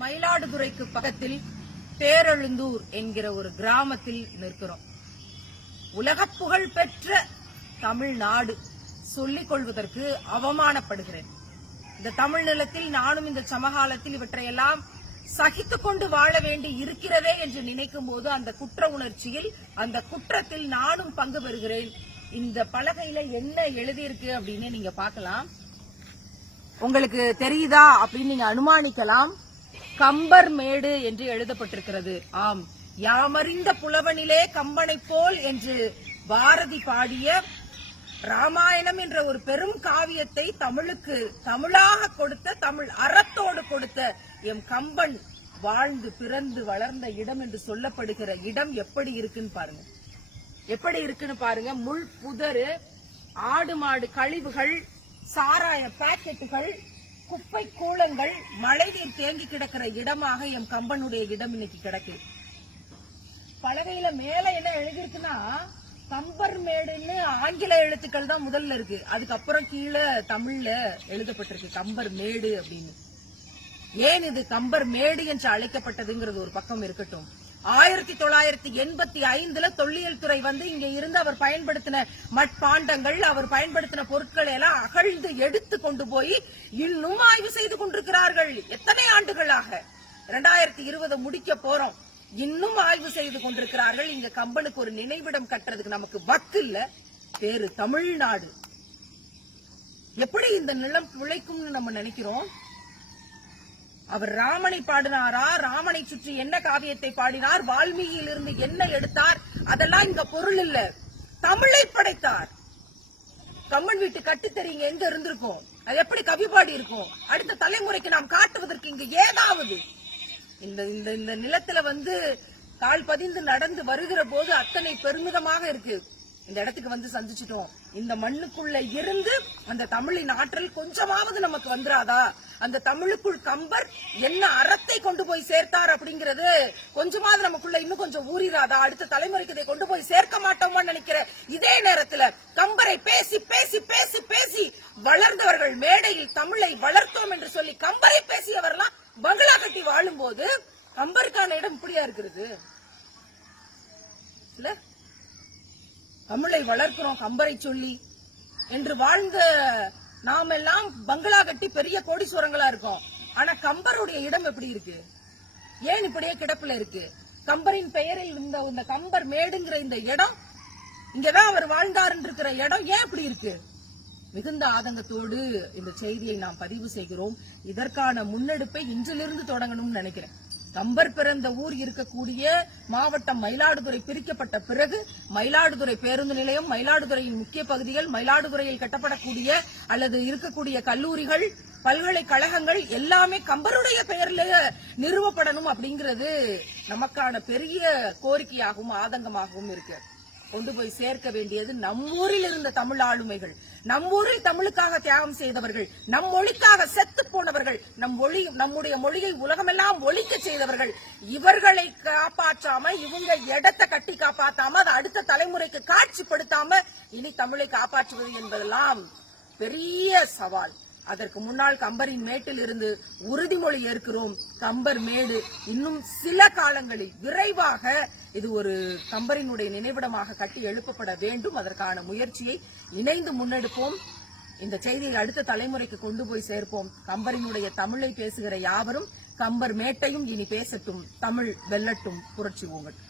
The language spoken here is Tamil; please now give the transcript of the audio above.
மயிலாடுதுறைக்கு பக்கத்தில் பேரெழுந்தூர் என்கிற ஒரு கிராமத்தில் நிற்கிறோம். உலக புகழ் பெற்ற தமிழ்நாடு சொல்லிக் கொள்வதற்கு அவமானப்படுகிறேன். இந்த தமிழ் நிலத்தில் நானும் இந்த சமகாலத்தில் இவற்றையெல்லாம் சகித்துக் கொண்டு வாழ வேண்டி இருக்கிறதே என்று நினைக்கும் போது அந்த குற்ற உணர்ச்சியில், அந்த குற்றத்தில் நானும் பங்கு பெறுகிறேன். இந்த பலகையில என்ன எழுதியிருக்கு அப்படின்னு நீங்க பார்க்கலாம். உங்களுக்கு தெரியுதா அப்படின்னு நீங்க அனுமானிக்கலாம். கம்பர் மேடு என்று எழுதப்பட்டிருக்கிறது. ஆம், யாமறிந்த புலவனிலே கம்பனை போல் என்று பாரதி பாடிய ராமாயணம் என்ற ஒரு பெரும் காவியத்தை தமிழுக்கு தமிழாக கொடுத்த, தமிழ் அறத்தோடு கொடுத்த எம் கம்பன் வாழ்ந்து பிறந்து வளர்ந்த இடம் என்று சொல்லப்படுகிற இடம் எப்படி இருக்குன்னு பாருங்க. எப்படி இருக்குன்னு பாருங்க. முள் புதரு, ஆடு மாடு கழிவுகள், சாராய பாக்கெட்டுகள், குப்பை கூளங்கள், மழைநீர் தேங்கி கிடக்கிற இடமாக எம் கம்பனுடைய இடம் இன்னைக்கு கிடக்குது. பலகையில மேல என்ன எழுதிருக்குன்னா கம்பர் மேடுன்னு ஆங்கில எழுத்துக்கள் தான் முதல்ல இருக்கு. அதுக்கப்புறம் கீழே தமிழ்ல எழுதப்பட்டிருக்கு கம்பர் மேடு அப்படின்னு. ஏன் இது கம்பர் மேடு என்று அழைக்கப்பட்டதுங்கிறது ஒரு பக்கம் இருக்கட்டும். 1985 தொல்லியல் துறை வந்து இங்க இருந்து அவர் பயன்படுத்தின மட்பாண்டங்கள், அவர் பயன்படுத்தின பொருட்களை எல்லாம் அகழ்ந்து எடுத்து கொண்டு போய் இன்னும் ஆய்வு செய்து கொண்டிருக்கிறார்கள். எத்தனை ஆண்டுகளாக? 2020 முடிக்க போறோம், இன்னும் ஆய்வு செய்து கொண்டிருக்கிறார்கள். இங்க கம்பனுக்கு ஒரு நினைவிடம் கட்டுறதுக்கு நமக்கு வக்கு இல்ல. பேரு தமிழ்நாடு. எப்படி இந்த நிலம் பிழைக்கும்னு நம்ம நினைக்கிறோம்? அவர் ராமனை பாடினாரா? ராமனை சுற்றி என்ன காவியத்தை பாடினார்? வால்மீகியிலிருந்து என்ன எடுத்தார்? அதெல்லாம் இங்க பொருள் இல்ல. தமிழை படைத்தார். கம்பன் வீட்டு கட்டுத்தறீங்க எங்க இருந்திருக்கும்? அது எப்படி கவி பாடி இருக்கும்? அடுத்த தலைமுறைக்கு நாம் காட்டுவதற்கு இங்க ஏதாவது இந்த நிலத்துல வந்து கால் பதிந்து நடந்து வருகிற போது அத்தனை பெருமிதமாக இருக்கு. இந்த இடத்துக்கு வந்து சந்திச்சிட்டோம். இந்த மண்ணுக்குள்ள இருந்து அந்த தமிழின் ஆற்றல் கொஞ்சமாவது நமக்கு வந்துராதா? அந்த தமிழுக்குள் கம்பர் என்ன அறத்தை கொண்டு போய் சேர்த்தார் அப்படிங்கறது கொஞ்சமாவது நமக்குள்ள இன்னும் கொஞ்சம் ஊறிராதா? அடுத்த தலைமுறைக்கு இதை கொண்டு போய் சேர்க்க மாட்டோமோ நினைக்கிற இதே நேரத்துல கம்பரை பேசி பேசி பேசி பேசி வளர்ந்தவர்கள், மேடையில் தமிழை வளர்த்தோம் என்று சொல்லி கம்பரை பேசியவர்லாம் பங்களா கட்டி வாழும் போது கம்பருக்கான இடம் இப்படியா இருக்கிறது? தமிழை வளர்க்கிறோம் கம்பரை சொல்லி என்று வாழ்ந்த நாம் எல்லாம் பங்களா கட்டி பெரிய கோடீஸ்வரங்களா இருக்கோம். ஆனா கம்பருடைய இடம் எப்படி இருக்கு? ஏன் இப்படியே கிடப்புல இருக்கு? கம்பரின் பெயரில் இந்த கம்பர் மேடுங்கிற இந்த இடம், இங்கதான் அவர் வாழ்ந்தாருன்னு இருக்கிற இடம் ஏன் இப்படி இருக்கு? மிகுந்த ஆதங்கத்தோடு இந்த செய்தியை நாம் பதிவு செய்கிறோம். இதற்கான முன்னெடுப்பை இன்றிலிருந்து தொடங்கணும்னு நினைக்கிறேன். கம்பர் பிறந்த ஊர் இருக்கக்கூடிய மாவட்டம் மயிலாடுதுறை பிரிக்கப்பட்ட பிறகு மயிலாடுதுறை பேருந்து நிலையம், மயிலாடுதுறையின் முக்கிய பகுதிகள், மயிலாடுதுறையில் கட்டப்படக்கூடிய அல்லது இருக்கக்கூடிய கல்லூரிகள், பல்கலைக்கழகங்கள் எல்லாமே கம்பருடைய பெயரிலேயே நிறுவப்படணும் அப்படிங்கிறது நமக்கான பெரிய கோரிக்கையாகவும் ஆதங்கமாகவும் இருக்கு. கொண்டு போய் சேர்க்க வேண்டியது நம்மூரில் இருந்த தமிழ் ஆளுமைகள், நம்மூரில் தமிழுக்காக தியாகம் செய்தவர்கள், நம் மொழிக்காக செத்து போனவர்கள், நம்முடைய மொழியை உலகமெல்லாம் ஒழிக்க செய்தவர்கள். இவர்களை காப்பாற்றாம, இவங்க இடத்தை கட்டி காப்பாற்றாம, அதை அடுத்த தலைமுறைக்கு காட்சிப்படுத்தாம இனி தமிழை காப்பாற்றுவது என்பதெல்லாம் பெரிய சவால். அதற்கு முன்னால் கம்பரின் மேட்டில் இருந்து உறுதிமொழி ஏற்கிறோம். கம்பர் மேடு இன்னும் சில காலங்களில் விரைவாக இது ஒரு கம்பரினுடைய நினைவிடமாக கட்டி எழுப்பப்பட வேண்டும். அதற்கான முயற்சியை இணைந்து முன்னெடுப்போம். இந்த செய்தியை அடுத்த தலைமுறைக்கு கொண்டு போய் சேர்ப்போம். கம்பரினுடைய தமிழை பேசுகிற யாவரும் கம்பர் மேட்டையும் இனி பேசட்டும். தமிழ் வெல்லட்டும். புரட்சி ஓங்கட்டும்.